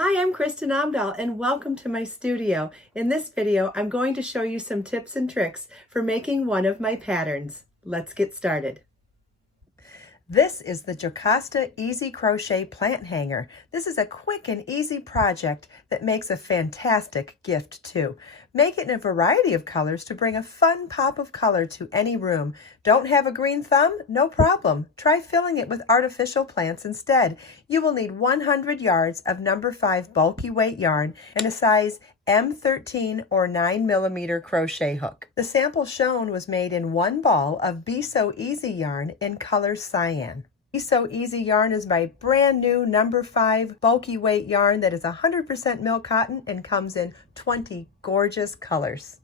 Hi, I'm Kristin Omdahl and welcome to my studio. In this video, I'm going to show you some tips and tricks for making one of my patterns. Let's get started. This is the Jocasta Easy Crochet Plant Hanger. This is a quick and easy project that makes a fantastic gift too. Make it in a variety of colors to bring a fun pop of color to any room. Don't have a green thumb? No problem. Try filling it with artificial plants instead. You will need 100 yards of number 5 bulky weight yarn and a size M13 or 9mm crochet hook. The sample shown was made in one ball of Be So Easy yarn in color cyan. Be So Easy yarn is my brand new number 5 bulky weight yarn that is 100% milk cotton and comes in 20 gorgeous colors.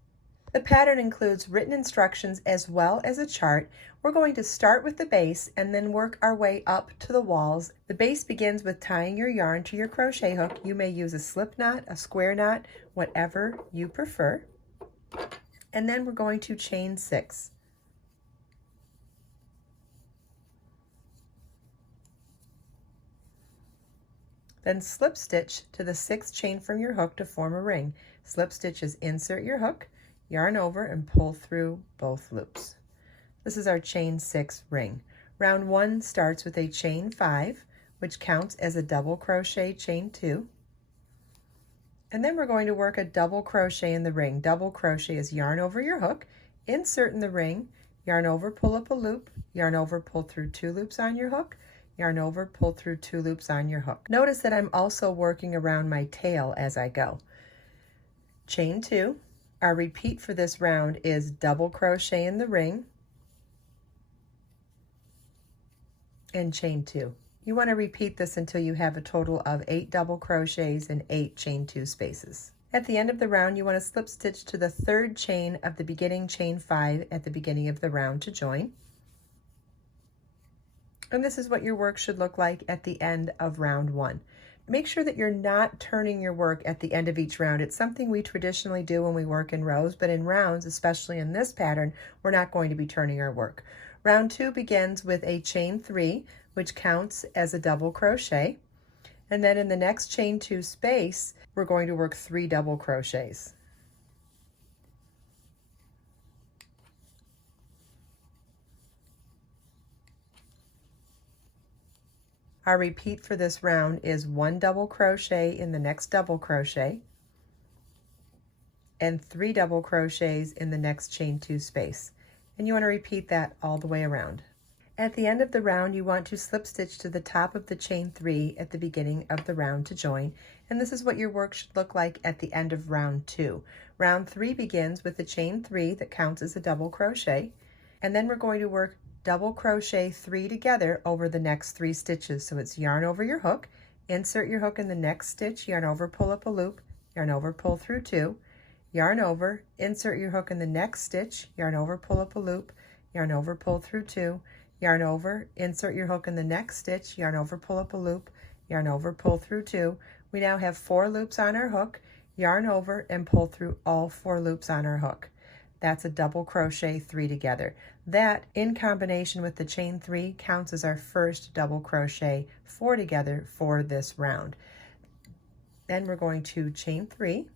The pattern includes written instructions as well as a chart. We're going to start with the base and then work our way up to the walls. The base begins with tying your yarn to your crochet hook. You may use a slip knot, a square knot, whatever you prefer. And then we're going to chain 6. Then slip stitch to the 6th chain from your hook to form a ring. Slip stitches, insert your hook, yarn over and pull through both loops. This is our chain 6 ring. Round 1 starts with a chain 5, which counts as a double crochet chain 2. And then we're going to work a double crochet in the ring. Double crochet is yarn over your hook, insert in the ring, yarn over, pull up a loop, yarn over, pull through 2 loops on your hook, yarn over, pull through 2 loops on your hook. Notice that I'm also working around my tail as I go. Chain 2. Our repeat for this round is double crochet in the ring and chain 2. You want to repeat this until you have a total of 8 double crochets and 8 chain 2 spaces. At the end of the round, you want to slip stitch to the 3rd chain of the beginning chain 5 at the beginning of the round to join. And this is what your work should look like at the end of round 1. Make sure that you're not turning your work at the end of each round. It's something we traditionally do when we work in rows, but in rounds, especially in this pattern, we're not going to be turning our work. Round 2 begins with a chain 3, which counts as a double crochet. And then in the next chain 2 space, we're going to work 3 double crochets. Our repeat for this round is 1 double crochet in the next double crochet and 3 double crochets in the next chain 2 space. And you want to repeat that all the way around. At the end of the round, you want to slip stitch to the top of the chain 3 at the beginning of the round to join. And this is what your work should look like at the end of round 2. Round 3 begins with the chain 3 that counts as a double crochet. And then we're going to work double crochet 3 together over the next 3 stitches. So it's yarn over your hook, insert your hook in the next stitch, yarn over, pull up a loop, yarn over, pull through 2, yarn over, insert your hook in the next stitch, yarn over, pull up a loop, yarn over, pull through 2, yarn over, insert your hook in the next stitch, yarn over, pull up a loop, yarn over, pull through 2. We now have 4 loops on our hook, yarn over and pull through all 4 loops on our hook. That's a double crochet 3 together. That, in combination with the chain 3, counts as our first double crochet 4 together for this round. Then we're going to chain 3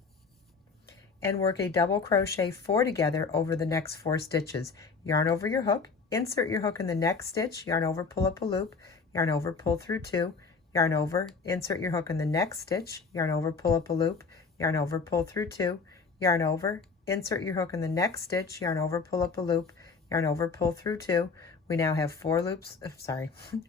and work a double crochet 4 together over the next 4 stitches. Yarn over your hook, insert your hook in the next stitch, yarn over, pull up a loop, yarn over, pull through 2, yarn over, insert your hook in the next stitch, yarn over, pull up a loop, yarn over, pull through 2, yarn over, insert your hook in the next stitch, yarn over, pull up a loop, yarn over, pull through 2. We now have 4 loops,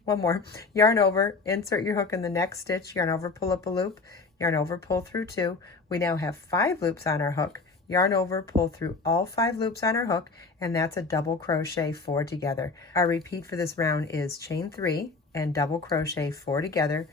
one more. Yarn over, insert your hook in the next stitch, yarn over, pull up a loop, yarn over, pull through 2. We now have 5 loops on our hook, yarn over, pull through all 5 loops on our hook, and that's a double crochet 4 together. Our repeat for this round is chain 3 and double crochet 4 together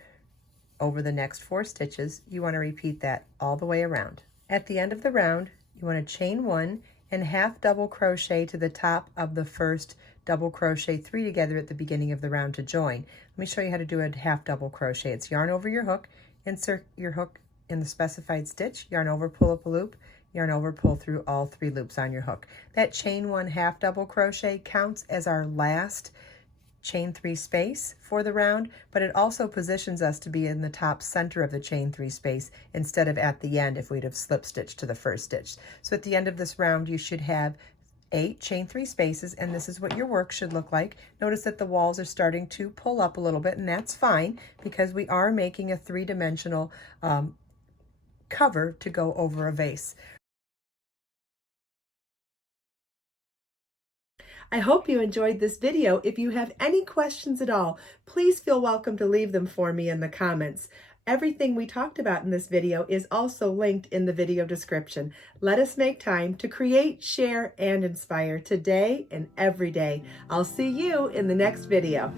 over the next 4 stitches. You want to repeat that all the way around. At the end of the round, you want to chain 1 and half double crochet to the top of the first double crochet 3 together at the beginning of the round to join. Let me show you how to do a half double crochet. It's yarn over your hook, insert your hook in the specified stitch, yarn over, pull up a loop, yarn over, pull through all 3 loops on your hook. That chain 1 half double crochet counts as our last chain 3 space for the round, but it also positions us to be in the top center of the chain 3 space instead of at the end if we'd have slip stitched to the first stitch. So at the end of this round you should have 8 chain 3 spaces, and this is what your work should look like. Notice that the walls are starting to pull up a little bit, and that's fine because we are making a 3-dimensional cover to go over a vase. I hope you enjoyed this video. If you have any questions at all, please feel welcome to leave them for me in the comments. Everything we talked about in this video is also linked in the video description. Let us make time to create, share, and inspire today and every day. I'll see you in the next video.